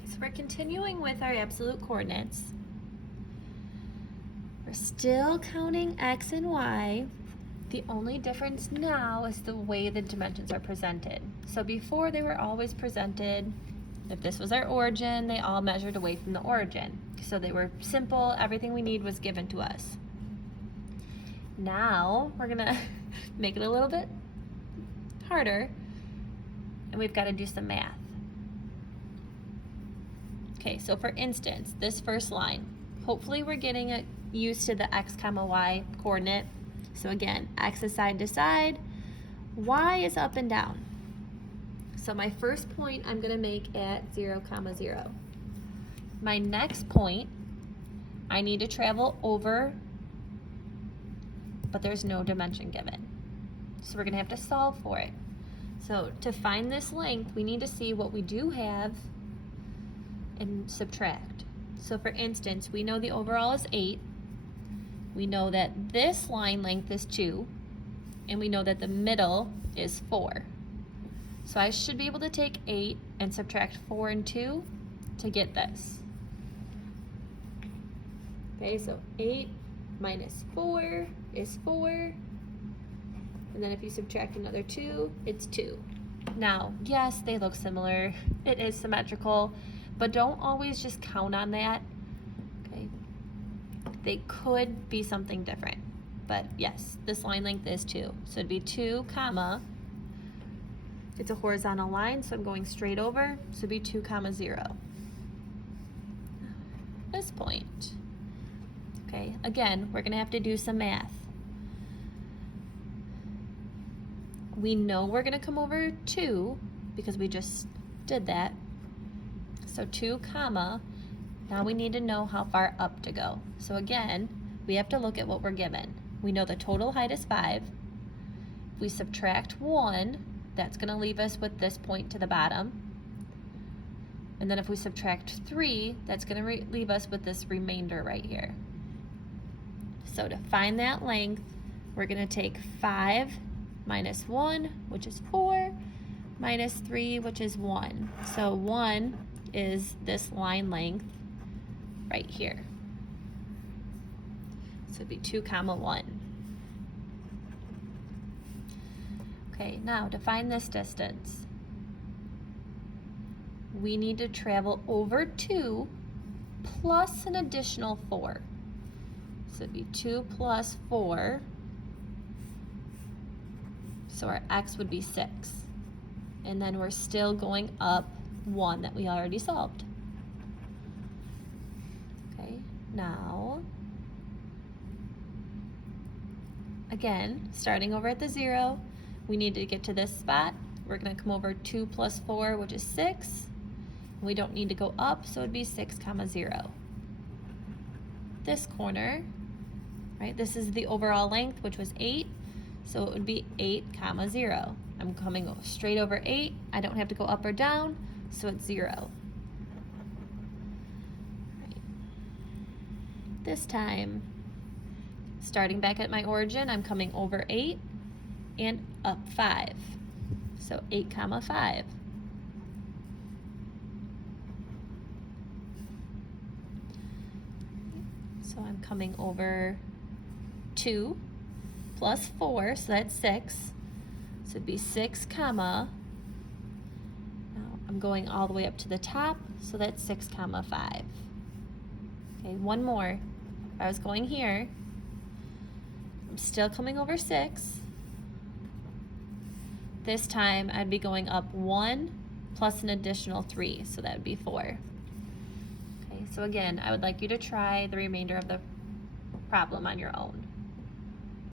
Alright, so we're continuing with our absolute coordinates. We're still counting x and y. The only difference now is the way the dimensions are presented. So before they were always presented, if this was our origin, they all measured away from the origin. So they were simple, everything we need was given to us. Now we're gonna make it a little bit harder, and we've got to do some math. Okay, so for instance, this first line, hopefully we're getting used to the x comma y coordinate. So again, x is side to side, y is up and down. So my first point I'm going to make at 0, 0. My next point, I need to travel over, but there's no dimension given. So we're going to have to solve for it. So to find this length, we need to see what we do have and subtract. So for instance, we know the overall is 8. We know that this line length is 2, and we know that the middle is 4. So I should be able to take 8 and subtract 4 and 2 to get this. Okay, so 8 minus 4 is 4. And then if you subtract another 2, it's 2. Now, yes, they look similar. It is symmetrical, but don't always just count on that. Okay, they could be something different. But yes, this line length is 2. So it'd be 2 comma, it's a horizontal line, so I'm going straight over, so it'd be 2 comma 0. This point. Okay, again, we're gonna have to do some math. We know we're gonna come over 2 because we just did that. So 2 comma, now we need to know how far up to go. So again, we have to look at what we're given. We know the total height is 5. If we subtract 1, that's gonna leave us with this point to the bottom. And then if we subtract 3, that's gonna leave us with this remainder right here. So to find that length, we're gonna take 5 minus 1, which is 4, minus 3, which is 1. So 1 is this line length right here. So it'd be 2 comma 1. Okay, now to find this distance, we need to travel over 2 plus an additional 4. So it'd be 2 plus 4. So our x would be 6. And then we're still going up 1 that we already solved. Okay, now, again, starting over at the 0, we need to get to this spot. We're going to come over 2 plus 4, which is 6. We don't need to go up, so it'd be 6 comma 0. This corner, right, this is the overall length, which was 8. So it would be 8 comma 0. I'm coming straight over 8. I don't have to go up or down, so it's 0. Right. This time, starting back at my origin, I'm coming over 8 and up 5. So 8 comma 5. So I'm coming over 2 plus 4, so that's 6. So it'd be 6 comma, now I'm going all the way up to the top, so that's 6 comma 5. Okay, one more. If I was going here, I'm still coming over 6. This time I'd be going up 1 plus an additional 3, so that would be 4. Okay, so again, I would like you to try the remainder of the problem on your own.